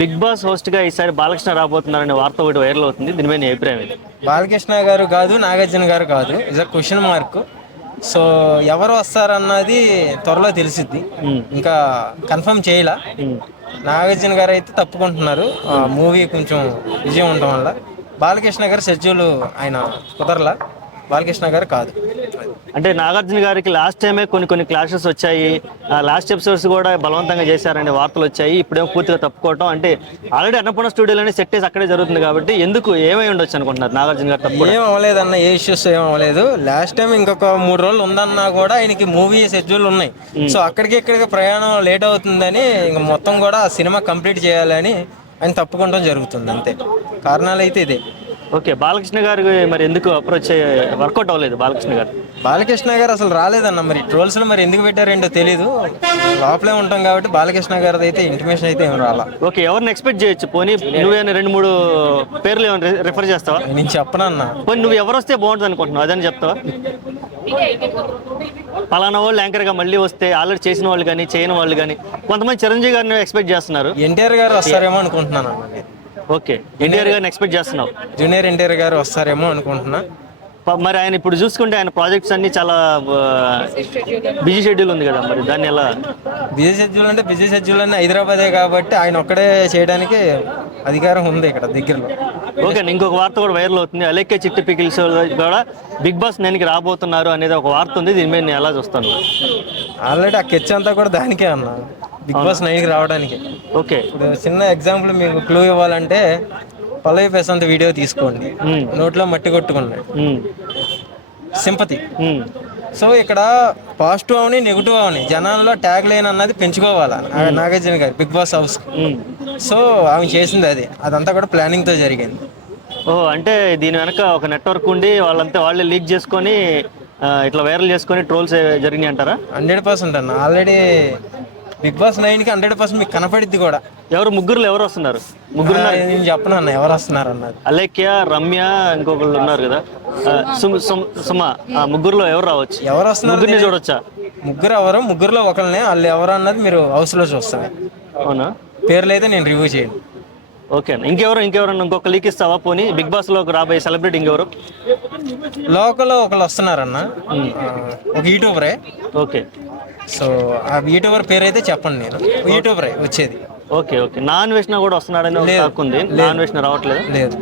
Big boss host గా ఈసారి బాలకృష్ణ రాబోతున్నారనే వార్త ఒకటి వైరల్ అవుతుంది. దీని మీద నీ అభిప్రాయం ఏంటి? బాలకృష్ణ గారు కాదు, నాగార్జున గారు కాదు. Is a question mark. So ఎవరు వస్తారన్నది త్వరలో తెలిసిద్ది. ఉమ్, ఇంకా కన్ఫర్మ్ చేయలా. ఉమ్, నాగార్జున గారు అయితే తప్పుకుంటున్నారు, ఉమ్. మూవీ కొంచెం విజయం ఉండటం వల్ల. బాలకృష్ణ గారు షెడ్యూల్ ఆయన కుదరలా. బాలకృష్ణ గారు కాదు. అంటే నాగార్జున గారికి లాస్ట్ టైమే కొన్ని కొన్ని క్లాషెస్ వచ్చాయి. లాస్ట్ ఎపిసోడ్స్ కూడా బలవంతంగా చేశారనే వార్తలు వచ్చాయి. ఇప్పుడేమో పూర్తిగా తప్పుకోవటం అంటే ఆల్రెడీ అన్నపూర్ణ స్టూడియోలోనే సెట్ చేసి అక్కడే జరుగుతుంది కాబట్టి ఎందుకు ఏమై ఉండొచ్చు అనుకుంటున్నారు నాగార్జున గారు తప్పు? ఏం అవ్వలేదన్న, ఏ ఇష్యూస్ ఏం అవ్వలేదు. లాస్ట్ టైం ఇంకొక 3 రోజులు ఉందన్నా కూడా ఆయనకి మూవీ షెడ్యూల్ ఉన్నాయి. సో అక్కడికి ఇక్కడికి ప్రయాణం లేట్ అవుతుందని ఇంక మొత్తం కూడా ఆ సినిమా కంప్లీట్ చేయాలని ఆయన తప్పుకోవడం జరుగుతుంది, అంతే. కారణాలు అయితే ఇదే. ఓకే, బాలకృష్ణ గారు మరి ఎందుకు అప్రోచ్ వర్కౌట్ అవ్వలేదు బాలకృష్ణ గారు? బాలకృష్ణ గారు అసలు రాలేదన్న. మరి ట్రోల్స్లో మరి ఎందుకు పెట్టారేంటో తెలీదు. లోపలే ఉంటాం కాబట్టి బాలకృష్ణ గారిది అయితే ఇంటిమేషన్ అయితే ఏం రాలా. ఓకే, ఎవరిని ఎక్స్పెక్ట్ చేయొచ్చు? పోనీ నువ్వేమైనా 2-3 పేర్లు ఏమైనా రిఫర్ చేస్తావా? నేను చెప్పనన్నా. పోనీ నువ్వు ఎవరు వస్తే బాగుంటుంది అనుకుంటున్నావు, అదని చెప్తావా? పలానా వాళ్ళు యాంకర్గా మళ్ళీ వస్తే ఆల్రెడీ చేసిన వాళ్ళు కానీ చేయని వాళ్ళు కానీ కొంతమంది చిరంజీవి గారిని ఎక్స్పెక్ట్ చేస్తున్నారు. ఎన్టీఆర్ గారు వస్తారేమో అనుకుంటున్నాను అన్న నేను. ఓకే, ఎన్టీఆర్ గారిని ఎక్స్పెక్ట్ చేస్తున్నావు? జూనియర్ ఎన్టీఆర్ గారు వస్తారేమో అనుకుంటున్నా. మరి ఆయన ఇప్పుడు చూసుకుంటే ఆయన ప్రాజెక్ట్స్ అన్ని చాలా బిజీ షెడ్యూల్ ఉంది కదా, మరి దాన్ని ఎలా? బిజీ షెడ్యూల్ అంటే బిజీ షెడ్యూల్ అని హైదరాబాదే కాబట్టి ఆయన ఒక్కడే చేయడానికి అధికారం ఉంది ఇక్కడ దగ్గరలో. ఓకే, ఇంకొక వార్త కూడా వైరల్ అవుతుంది. అలెక్కే చిట్టి పికిల్స్ కూడా బిగ్ బాస్ 9కి రాబోతున్నారు అనేది ఒక వార్త ఉంది. దీని మీద నేను ఎలా చూస్తాను? ఆల్రెడీ ఆ కెచ్ అంతా కూడా దానికే అన్న, బిగ్ బాస్ 9కి రావడానికి. ఓకే, ఇప్పుడు చిన్న ఎగ్జాంపుల్ మీకు క్లూ ఇవ్వాలంటే, పల్లవి ప్రశాంత్ వీడియో తీసుకోండి. నోట్లో మట్టి కొట్టుకున్నాడు, సింపతి. సో ఇక్కడ పాజిటివ్ అవని నెగిటివ్ అవని జనాల్లో ట్యాగ్ లైన్ అన్నది పెంచుకోవాలా నాగార్జున గారు బిగ్ బాస్ హౌస్. సో ఆమె చేసింది అదంతా కూడా ప్లానింగ్ తో జరిగింది. ఓహో, అంటే దీని వెనక ఒక నెట్వర్క్ ఉండి వాళ్ళంతా వాళ్ళే లీక్ చేసుకొని ఇట్లా వైరల్ చేసుకొని ట్రోల్స్ జరిగినాయి అంటారా? 100% అన్న. ఆల్రెడీ బిగ్ బాస్ 9కి 100% మీకు కనపడిద్ది కూడా. ముగ్గురులో ఎవరు వస్తున్నారు? ముగ్గురు నేను చెప్పను అన్న ఎవరు వస్తున్నారు అన్నది. అలేఖ్య, రమ్య, ఇంకొకళ్ళు ఉన్నారు కదా, సుమ. ముగ్గురులో ఎవరు రావచ్చు? ఎవరు వస్తున్నారు చూడొచ్చా? ముగ్గురులో ఒకరిని వాళ్ళు ఎవరు అన్నది మీరు హౌస్ లో చూస్తారు. అవునా? పేర్లు అయితే నేను రివ్యూ చేయను. ఓకే, ఇంకెవరన్నా ఇంకొక లీక్ ఇస్తావా? పోనీ బిగ్ బాస్ లో రాబోయే సెలబ్రిటీ ఇంకెవరు? లోకల్ ఒకళ్ళు వస్తున్నారన్న, ఒక యూట్యూబరే. ఓకే, సో ఆ యూట్యూబర్ పేరు అయితే చెప్పండి, నేను యూట్యూబరే వచ్చేది. ఓకే. నాన్ వెజ్ కూడా వస్తున్నాడని టాక్ ఉంది. నాన్ వెజ్ రావట్లేదు. లేదు.